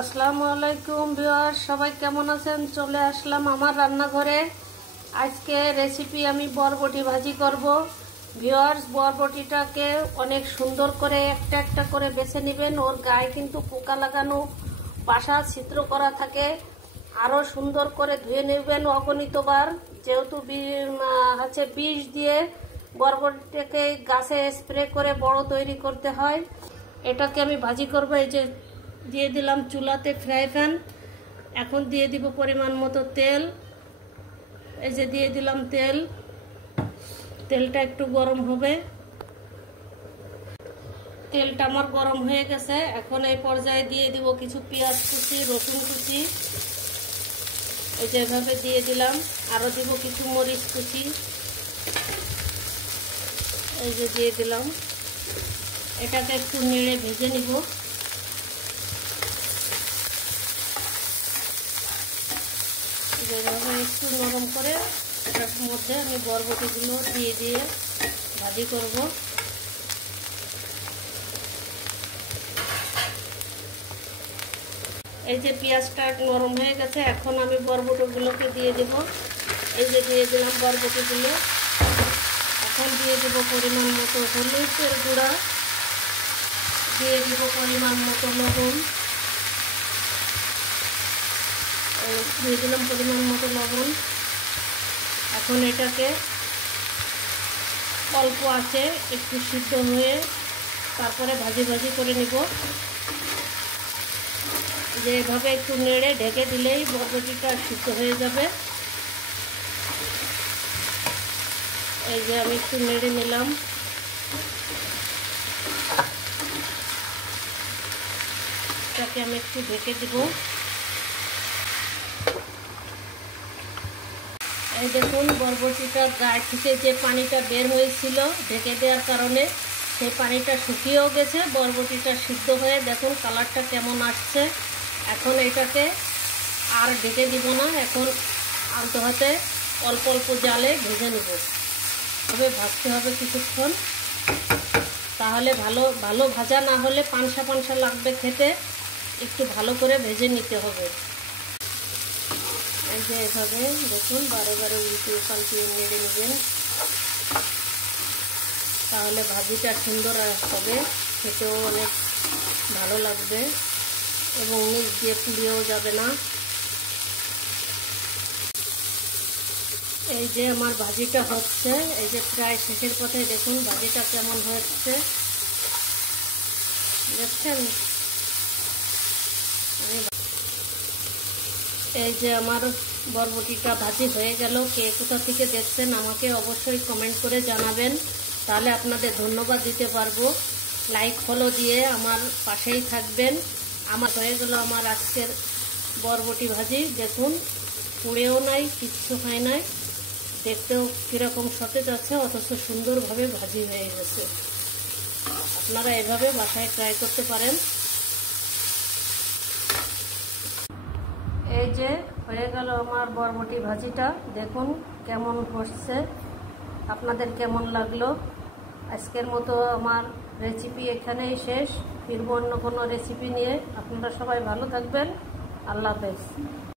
আসসালামু আলাইকুম ভিউয়ার্স, সবাই কেমন আছেন? চলে আসলাম আমার রান্নাঘরে। আজকে রেসিপি আমি বরবটি ভাজি করব। ভিউয়ার্স, বরবটিটাকে অনেক সুন্দর করে একটা একটা করে বেছে নেবেন। ওর গায়ে কিন্তু পোকা লাগানো, বাসা ছিদ্র করা থাকে। আরও সুন্দর করে ধুয়ে নেবেন অগণিতবার, যেহেতু বিষ দিয়ে বরবটিটাকে গাছে স্প্রে করে বড় তৈরি করতে হয়। এটাকে আমি ভাজি করব। এই যে দিয়ে দিলাম চুলাতে ফ্রাই প্যান। এখন দিয়ে দিব পরিমাণ মতো তেল। এই যে দিয়ে দিলাম তেল। তেলটা একটু গরম হবে। তেলটা আমার গরম হয়ে গেছে। এখন এই পর্যায়ে দিয়ে দিব কিছু পেঁয়াজ কুচি, রসুন কুচি। এই যে এভাবে দিয়ে দিলাম। আরও দিব কিছু মরিচ কুচি। এই যে দিয়ে দিলাম। এটাকে একটু নেড়ে ভেজে নিব। যেভাবে একটু নরম করে এটার মধ্যে আমি বরবটিগুলো দিয়ে ভাজি করব। এই যে পেঁয়াজটা নরম হয়ে গেছে, এখন আমি বরবটিগুলোকে দিয়ে দেব। এই যে দিয়ে দিলাম বরবটিগুলো। এখন দিয়ে দেব পরিমাণ মতো হলুদের গুঁড়া, দিয়ে দেব পরিমাণ মতো লবণ, দিয়ে দিলাম পরিমাণ মতো লবণ। এখন এটাকে অল্প আছে একটু সিদ্ধ হয়ে তারপরে ভাজি ভাজি করে নিব। যে এভাবে একটু নেড়ে ঢেকে দিলেই বরবটিটা সিদ্ধ হয়ে যাবে। এই যে আমি একটু নেড়ে নিলাম। এটাকে আমি একটু ঢেকে দিব। এই দেখুন, বরবটিটার গায়ে থেকে যে পানিটা বের হয়েছিল ঢেকে দেওয়ার কারণে, সেই পানিটা শুকিয়েও গেছে। বরবটিটা সিদ্ধ হয়ে দেখুন কালারটা কেমন আসছে। এখন এটাকে আর ঢেকে দিব না। এখন আলতো হাতে অল্প অল্প জালে ভেজে নেব। তবে ভাজতে হবে কিছুক্ষণ, তাহলে ভালো ভাজা না হলে পানসা পানসা লাগবে খেতে। একটু ভালো করে ভেজে নিতে হবে। এই যে এভাবে দেখুন বারে বারে উল্টিয়ে পাল্টিয়ে নেড়ে নেবেন, তাহলে ভাজিটা সুন্দর হবে, খেতেও অনেক ভালো লাগবে এবং নিচ দিয়ে পুড়িয়েও যাবে না। এই যে আমার ভাজিটা হচ্ছে, এই যে প্রায় শেষের পথে। দেখুন ভাজিটা কেমন হচ্ছে, দেখছেন? এই যে আমার বরবটিটা ভাজি হয়ে গেল। কে কোথা থেকে দেখছেন আমাকে অবশ্যই কমেন্ট করে জানাবেন, তাহলে আপনাদের ধন্যবাদ দিতে পারবো। লাইক ফলো দিয়ে আমার পাশেই থাকবেন। আমার হয়ে গেল আমার আজকের বরবটি ভাজি। দেখুন পুড়েও নাই, কিচ্ছু হয় নাই, দেখতেও কীরকম সতেজ আছে, অথচ সুন্দরভাবে ভাজি হয়ে গেছে। আপনারা এভাবে বাসায় ট্রাই করতে পারেন। এই যে হয়ে গেল আমার বরবটি ভাজিটা। দেখুন কেমন হচ্ছে, আপনাদের কেমন লাগলো? আজকের মতো আমার রেসিপি এখানেই শেষ। ফিরবো অন্য কোনো রেসিপি নিয়ে। আপনারা সবাই ভালো থাকবেন। আল্লাহ হাফেজ।